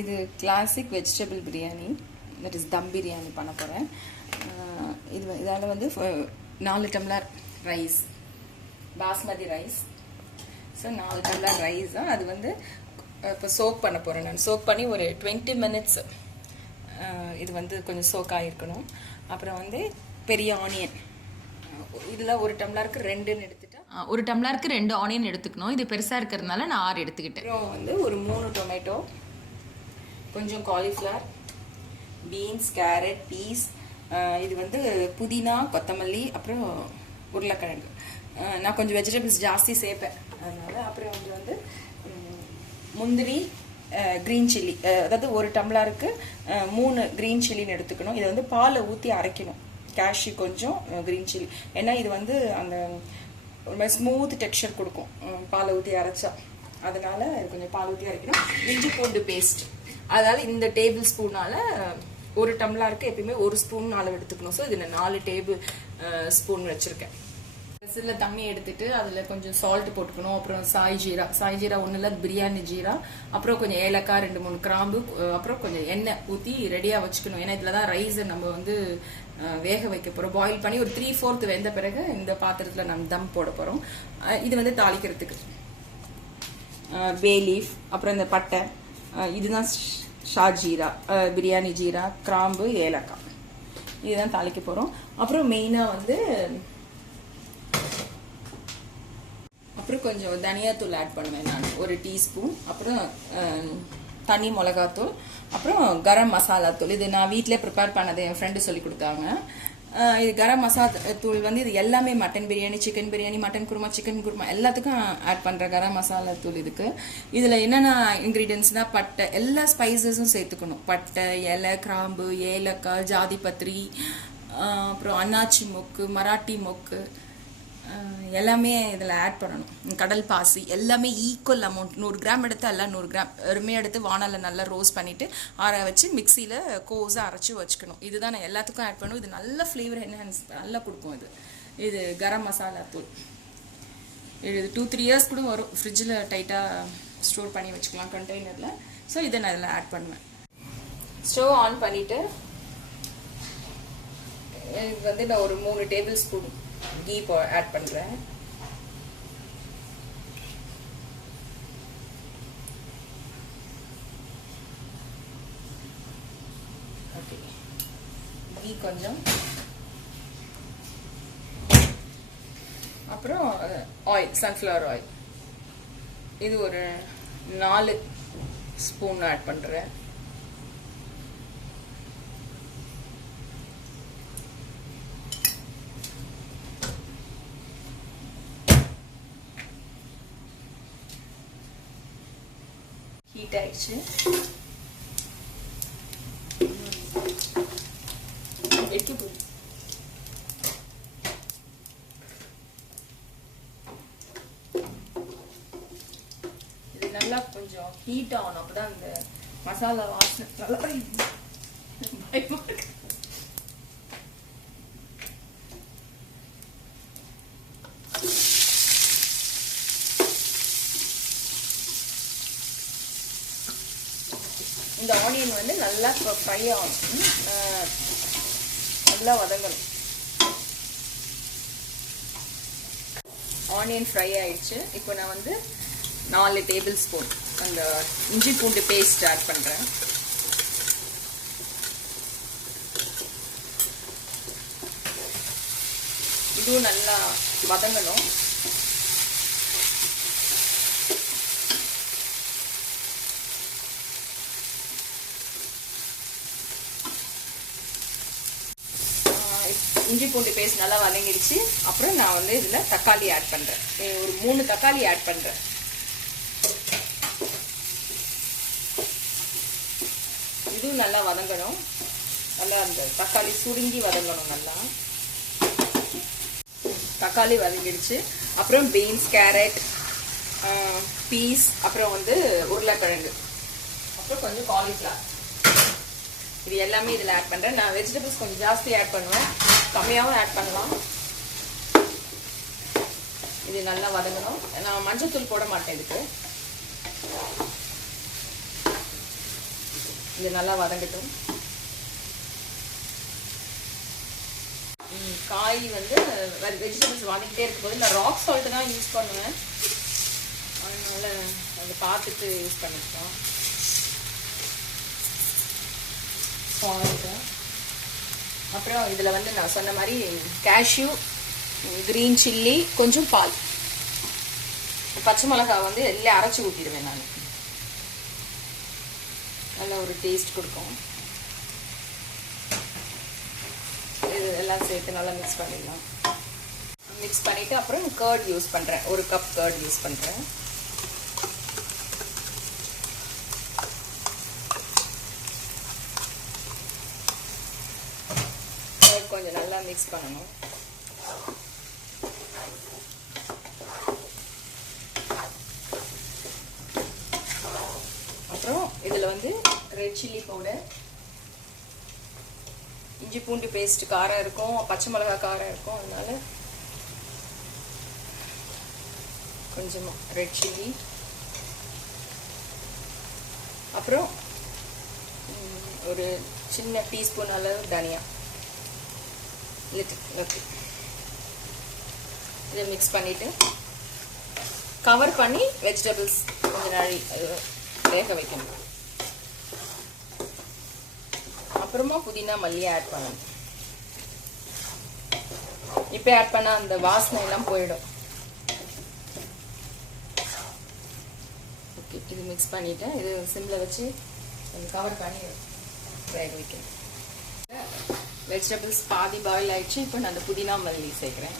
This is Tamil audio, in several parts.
இது classic vegetable biryani, that is dum biryani பண்ண போகிறேன். இதால் வந்து 4 tumbler rice, basmati rice. So 4 tumbler rice தான். அது வந்து இப்போ சோக் பண்ண போகிறேன். நான் சோக் பண்ணி ஒரு 20 மினிட்ஸ் இது வந்து கொஞ்சம் சோக் ஆகிருக்கணும். அப்புறம் வந்து பெரிய ஆனியன், இதில் 1 டம்ளருக்கு 2ன்னு எடுத்துட்டா 1 டம்ளருக்கு 2 ஆனியன் எடுத்துக்கணும். இது பெருசாக இருக்கிறதுனால நான் 6 எடுத்துக்கிட்டேன். அப்புறம் வந்து ஒரு 3 டொமேட்டோ, கொஞ்சம் காலிஃப்ளவர், பீன்ஸ், கேரட், பீஸ், இது வந்து புதினா, கொத்தமல்லி, அப்புறம் உருளைக்கிழங்கு. நான் கொஞ்சம் வெஜிடபிள்ஸ் ஜாஸ்தி சேர்ப்பேன் அதனால். அப்புறம் வந்து முந்திரி, க்ரீன் சில்லி, அதாவது 1 டம்ளருக்கு 3 க்ரீன் சில்லின்னு எடுத்துக்கணும். இதை வந்து பாலை ஊற்றி அரைக்கணும். கேஷ்யூ கொஞ்சம், க்ரீன் சில்லி. ஏன்னா இது வந்து அந்த ஒரு மாதிரி ஸ்மூத் டெக்ஸ்சர் கொடுக்கும் பாலை ஊற்றி அரைச்சா. அதனால இது கொஞ்சம் பால் ஊற்றி அரைக்கணும். இஞ்சி பூண்டு பேஸ்ட், அதனால இந்த டேபிள் ஸ்பூனால் 1 டம்ளருக்கு எப்பயுமே 1 ஸ்பூன் அளவு எடுத்துக்கணும். ஸோ இதில் 4 டேபிள் ஸ்பூன் வச்சுருக்கேன். இதில் தண்ணி எடுத்துட்டு அதில் கொஞ்சம் சால்ட் போட்டுக்கணும். அப்புறம் சாய் ஜீரா ஒன்றும் இல்லை, பிரியாணி ஜீரா, அப்புறம் கொஞ்சம் ஏலக்காய், 2-3 கிராம்பு, அப்புறம் கொஞ்சம் எண்ணெய் ஊற்றி ரெடியாக வச்சுக்கணும். ஏன்னா இதில் தான் ரைஸை நம்ம வந்து வேக வைக்க போகிறோம். பாயில் பண்ணி ஒரு 3/4 வெந்த பிறகு இந்த பாத்திரத்தில் நம்ம தம் போட போகிறோம். இது வந்து தாளிக்கிறதுக்கு பே லீஃப், அப்புறம் இந்த பட்டை, இதுதான் ஷா ஜீரா, பிரியாணி ஜீரா, கிராம்பு, ஏலக்காய், இதுதான் தாளிக்க போகிறோம். அப்புறம் மெயினாக வந்து அப்புறம் கொஞ்சம் தனியாத்தூள் ஆட் பண்ணுவேன் நான், 1 டீஸ்பூன். அப்புறம் தனி மிளகாத்தூள், அப்புறம் கரம் மசாலா தூள். இது நான் வீட்டிலே ப்ரிப்பேர் பண்ணது, என் ஃப்ரெண்டு சொல்லி கொடுத்தாங்க. இது கரம் மசாலா தூள் வந்து இது எல்லாமே mutton biryani, chicken biryani, mutton kurma, chicken kurma எல்லாத்துக்கும் ஆட் பண்ணுற கரம் மசாலா தூள் இதுக்கு. இதில் என்னென்ன இன்க்ரீடியன்ஸ்னால் பட்டை, எல்லா ஸ்பைசஸும் சேர்த்துக்கணும். பட்டை, இலை, கிராம்பு, ஏலக்காய், ஜாதிபத்திரி, அப்புறம் அன்னாச்சி மொக்கு, மராட்டி மொக்கு, எல்லாமே இதில் ஆட் பண்ணணும். கடல் பாசி, எல்லாமே ஈக்குவல் அமௌண்ட். 100 கிராம் எடுத்து எல்லாம் 100 கிராம் எருமையாக எடுத்து வானலில் நல்லா ரோஸ்ட் பண்ணிவிட்டு ஆற வச்சு மிக்சியில் கோஸாக அரைச்சி வச்சுக்கணும். இதுதான் நான் எல்லாத்துக்கும் ஆட் பண்ணுவோம். இது நல்ல ஃப்ளேவர் என்ஹான்ஸ் நல்லா கொடுக்கும். இது கரம் மசாலா தூள். இது 2-3 இயர்ஸ் கூட வரும். ஃப்ரிட்ஜில் டைட்டாக ஸ்டோர் பண்ணி வச்சுக்கலாம் கண்டெய்னரில். ஸோ இதை நான் இதில் ஆட் பண்ணுவேன். ஸ்டவ் ஆன் பண்ணிவிட்டு இது வந்து நான் ஒரு 3 டேபிள் ஸ்பூன் கீ ஆட் பண்ணுறேன். ஓகே, கீ கொஞ்சம், அப்புறம் ஆயில், சன்ஃப்ளவர் ஆயில், இது ஒரு 4 ஸ்பூன் ஆட் பண்ணுறேன். ஹீட் ஆயிடுச்சு. இது நல்லா கொஞ்சம் ஹீட் ஆகணும். அப்பதான் அந்த மசாலா வாசனை நல்லா பயமா இருக்கு. இந்த ஆனியன் வந்து நல்லா ஃப்ரை ஆகணும், நல்லா வதங்கணும். ஆனியன் ஃப்ரை ஆயிடுச்சு. இப்போ நான் வந்து 4 டேபிள் ஸ்பூன் அந்த இஞ்சி பூண்டு பேஸ்ட் ஆட் பண்ணுறேன். இதுவும் நல்லா வதங்கணும். இஞ்சி பூண்டு பேஸ்ட் நல்லா வதங்கிடுச்சு. அப்புறம் நான் வந்து இதில் தக்காளி ஆட் பண்ணுறேன். ஒரு 3 தக்காளி ஆட் பண்ணுறேன். இதுவும் நல்லா வதங்கணும். நல்லா அந்த தக்காளி சுருங்கி வதங்கணும். நல்லா தக்காளி வதங்கிடுச்சு. அப்புறம் பீன்ஸ், கேரட், பீஸ், அப்புறம் வந்து உருளைக்கிழங்கு, அப்புறம் கொஞ்சம் காலிஃப்ளவர், இது எல்லாமே இதில் ஆட் பண்ணுறேன். நான் வெஜிடபிள்ஸ் கொஞ்சம் ஜாஸ்தி ஆட் பண்ணுவேன், கம்மியாகவும் ஆட் பண்ணலாம். இது நல்லா வதங்கணும். நான் மஞ்சள் தூள் போட மாட்டேன் இதுக்கு. இது நல்லா வதங்கட்டும். காய் வந்து வெஜிடபிள்ஸ் வதக்கிட்டே இருக்கும்போது நான் ராக் சால்ட் தான் யூஸ் பண்ணுவேன். அதனால அதை பார்த்துட்டு யூஸ் பண்ணிக்கலாம். சால்ட்டு, அப்புறம் இதில் வந்து நான் சொன்ன மாதிரி கேஷ்யூ, க்ரீன் சில்லி, கொஞ்சம் பால், பச்சை மிளகாய் வந்து எல்லாம் அரைச்சி ஊற்றிடுவேன் நான். நல்லா ஒரு டேஸ்ட் கொடுக்கும். இது எல்லாம் சேர்த்து நல்லா மிக்ஸ் பண்ணிடலாம். மிக்ஸ் பண்ணிவிட்டு அப்புறம் கர்ட் யூஸ் பண்ணுறேன். 1 கப் கர்ட் யூஸ் பண்ணுறேன். கொஞ்சம் நல்லா மிக்ஸ் பண்ணணும். அப்புறம் இதில் வந்து ரெட் சில்லி பவுடர், இஞ்சி பூண்டு பேஸ்ட் காரம் இருக்கும், பச்சை மிளகாய் காரம் இருக்கும், அதனால கொஞ்சம் ரெட் சில்லி, அப்புறம் ஒரு சின்ன டீஸ்பூன் அளவு தனியா, இதை மிக்ஸ் பண்ணிட்டு கவர் பண்ணி வெஜிடபிள்ஸ் கொஞ்ச நாள் வேக வைக்கணும். அப்புறமா புதினா மல்லி ஆட் பண்ணணும். இப்போ ஆட் பண்ணா அந்த வாசனை எல்லாம் போயிடும். ஓகே, இது மிக்ஸ் பண்ணிட்டேன். இது சிம்ல வச்சு கவர் பண்ணி வேக வைக்கணும். வெஜிடபிள்ஸ் பாதி பாயில் ஆயிடுச்சு. இப்போ நான் அந்த புதினா மல்லி சேர்க்கிறேன்.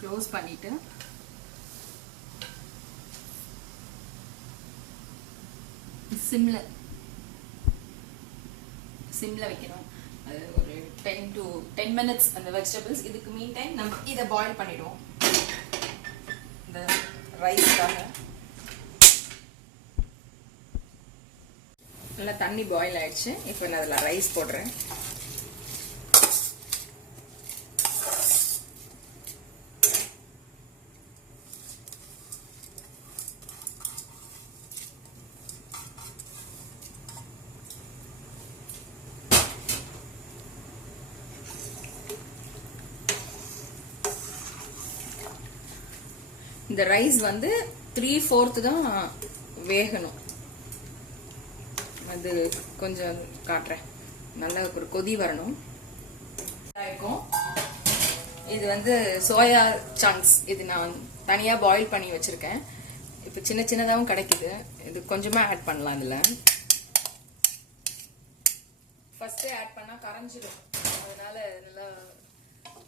க்ளோஸ் பண்ணிட்டு சிம்ல வைக்கணும். அது ஒரு 10 minutes அந்த வெஜிடபிள்ஸ். இதுக்கு மீன் டைம் நம்ம இதை பாயில் பண்ணிடுவோம். இந்த ரைஸ்க்காக நல்லா தண்ணி பாயில் ஆயிடுச்சு. இப்போ நான் அதில் ரைஸ் போடுறேன். இந்த ரைஸ் வந்து 3/4 தான் வேகணும். அது கொஞ்சம் காட்டுறேன். நல்லா ஒரு கொதி வரணும். இருக்கும். இது வந்து சோயா சங்க்ஸ். இது நான் தனியா பாயில் பண்ணி வச்சிருக்கேன். இப்போ சின்ன சின்னதாகவும் கிடைக்குது. இது கொஞ்சமா ஆட் பண்ணலாம். இதுல ஃபர்ஸ்டே ஆட் பண்ணா கரைஞ்சிடும். அதனால நல்லா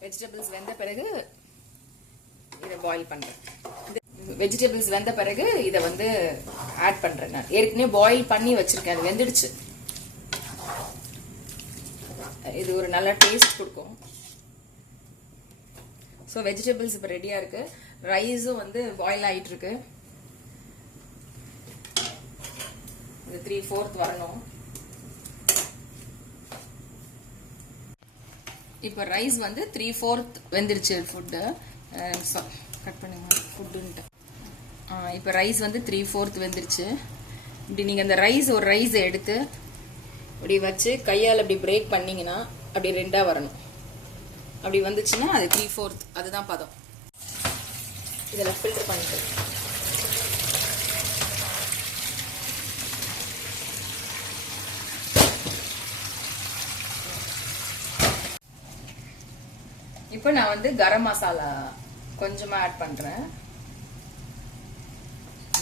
வெஜிடபிள்ஸ் வெந்த பிறகு இதை பாயில் பண்றேன். வெஜிடபிள்ஸ் வெந்த பிறகு இதை வந்து ஆட் பண்றேன். நான் ஏற்கனவே பாயில் பண்ணி வச்சிருக்கேன். அது வெந்துடுச்சு. இது ஒரு நல்ல டேஸ்ட் கொடுக்கும். ஸோ வெஜிடபிள்ஸ் இப்போ ரெடியா இருக்கு. ரைஸும் வந்து பாயில் ஆயிட்டு இருக்கு. இது 3/4 வரணும். இப்போ ரைஸ் வந்து 3/4 வெந்துருச்சு. ஃபுட்டு கட் பண்ணுங்க. ஃபுட்டுன்ட்டு இப்போ ரைஸ் வந்து 3/4 வெந்துருச்சு. இப்படி நீங்கள் இந்த ஒரு ரைஸை எடுத்து இப்படி வச்சு கையால் அப்படி பிரேக் பண்ணிங்கன்னா அப்படி 2ஆ வரணும். அப்படி வந்துச்சுன்னா அது 3/4. அதுதான் பதம். இதில் ஃபில்டர் பண்ணிட்டு இப்போ நான் வந்து கரம் மசாலா கொஞ்சமா ஆட் பண்றேன்.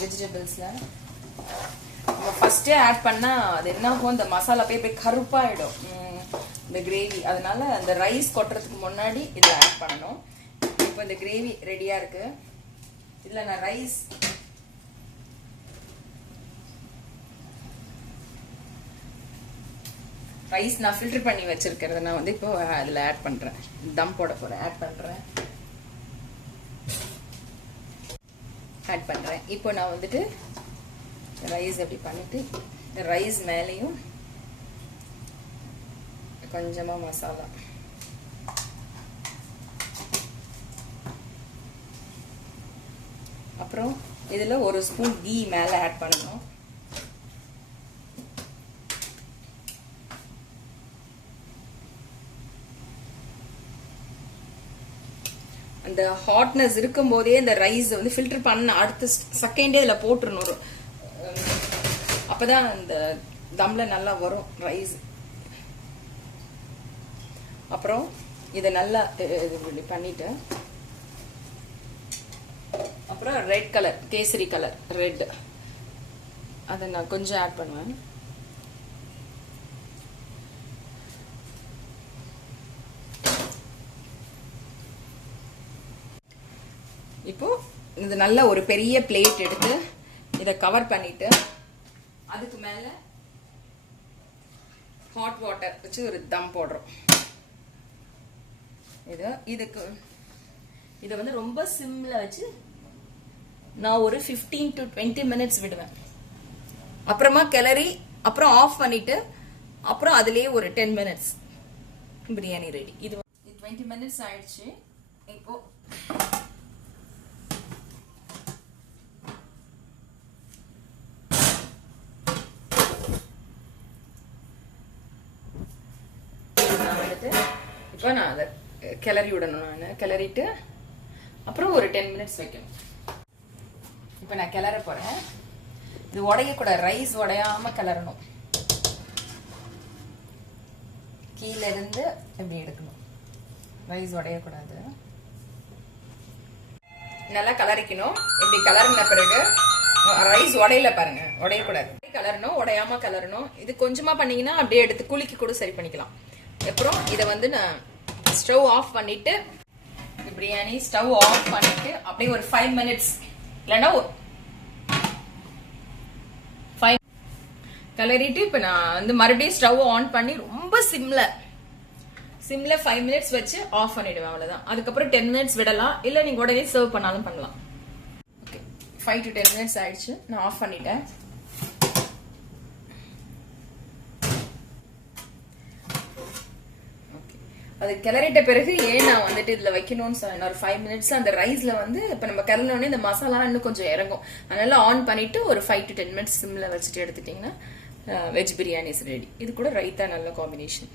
வெஜிடபிள்ஸ்ல ஃபர்ஸ்டே ஆட் பண்ணா அது என்ன ஆகும், இந்த மசாலா போய் கருப்பாயிடும் இந்த கிரேவி. அதனால அந்த ரைஸ் கொட்டுறதுக்கு முன்னாடி இதுல ஆட் பண்ணணும். இப்போ இந்த கிரேவி ரெடியா இருக்கு. இதுல நான் ரைஸ் நான் ஃபில்டர் பண்ணி வச்சிருக்கிறத நான் வந்து இப்போ அதுல ஆட் பண்றேன். தம் போட போறேன். ஆட் பண்றேன். ஆட் பண்ணுறேன். இப்போ நான் வந்துட்டு ரைஸ் எப்படி பண்ணிட்டு ரைஸ் மேலேயும் கொஞ்சமாக மசாலா, அப்புறம் இதில் ஒரு ஸ்பூன் கீ மேலே ஆட் பண்ணணும். அந்த ஹாட்னஸ் இருக்கும் போதே இந்த ரைஸ் வந்து ஃபில்டர் பண்ண அடுத்த செகண்டே இதில் போட்டுருணும். அப்பதான் அந்த தம்ல நல்லா வரும் ரைஸ். அப்புறம் இதை நல்லா இது பண்ணிட்டு அப்புறம் red colour, kesari colour red, அதை நான் கொஞ்சம் ஆட் பண்ணுவேன். இப்போ இது நல்ல ஒரு பெரிய பிளேட் எடுத்து இதை கவர் பண்ணிட்டு அதுக்கு மேல ஹாட் வாட்டர் வச்சு ஒரு தம் போடுறோம். இதை வந்து ரொம்ப சிம்ல வச்சு நான் ஒரு 15 to 20 minutes விடுவேன். அப்புறமா கிளறி அப்புறம் ஆஃப் பண்ணிட்டு அப்புறம் அதுலயே ஒரு 10 minutes பிரியாணி ரெடி. இது 20 minutes ஆயிடுச்சு. இப்போ இப்போ நான் அதை கிளறி விடணும். நான் கிளறிட்டு அப்புறம் ஒரு 10 minutes வைக்கணும். இப்போ நான் கிளற போறேன். இது உடையக்கூடாது, ரைஸ் உடையாம கிளறணும். கீழே இருந்து எப்படி எடுக்கணும், ரைஸ் உடையக்கூடாது. நல்லா கலரிக்கணும். இப்படி கலர்ன பிறகு ரைஸ் உடையில பாருங்க, உடையக்கூடாது. கலரணும், உடையாம கலரணும். இது கொஞ்சமா பண்ணீங்கன்னா அப்படியே எடுத்து குலுக்கி கூட சரி பண்ணிக்கலாம். அப்புறம் இதை வந்து நான் ஸ்டவ் ஆஃப் பண்ணிட்டு பிரியாணி ஸ்டவ் ஆஃப் பண்ணிட்டு அப்படியே ஒரு 5 minutes இல்லைன்னா 5 கிளறிட்டு இப்போ நான் வந்து மறுபடியும் ஸ்டவ் ஆன் பண்ணி ரொம்ப சிம்ல 5 minutes வச்சு ஆஃப் பண்ணிடுவேன். அவ்வளவுதான். அதுக்கப்புறம் 10 minutes விடலாம், இல்லை நீங்க உடனே சர்வ் பண்ணாலும் பண்ணலாம். ஓகே, 5 to 10 minutes ஆயிடுச்சு. நான் ஆஃப் பண்ணிட்டேன். அது கிளறிட்ட பிறகு ஏன் நான் வந்துட்டு இதுல வைக்கணும்னு சொன்னேன், ஒரு 5 minutes அந்த ரைஸ்ல வந்து இப்ப நம்ம கிளறினோடனே இந்த மசாலா இன்னும் கொஞ்சம் இறங்கும். அதனால ஆன் பண்ணிட்டு ஒரு 5 to 10 minutes சிம்ல வச்சுட்டு எடுத்துட்டீங்கன்னா வெஜ் பிரியாணி ரெடி. இது கூட ரைத்தா நல்ல காம்பினேஷன்.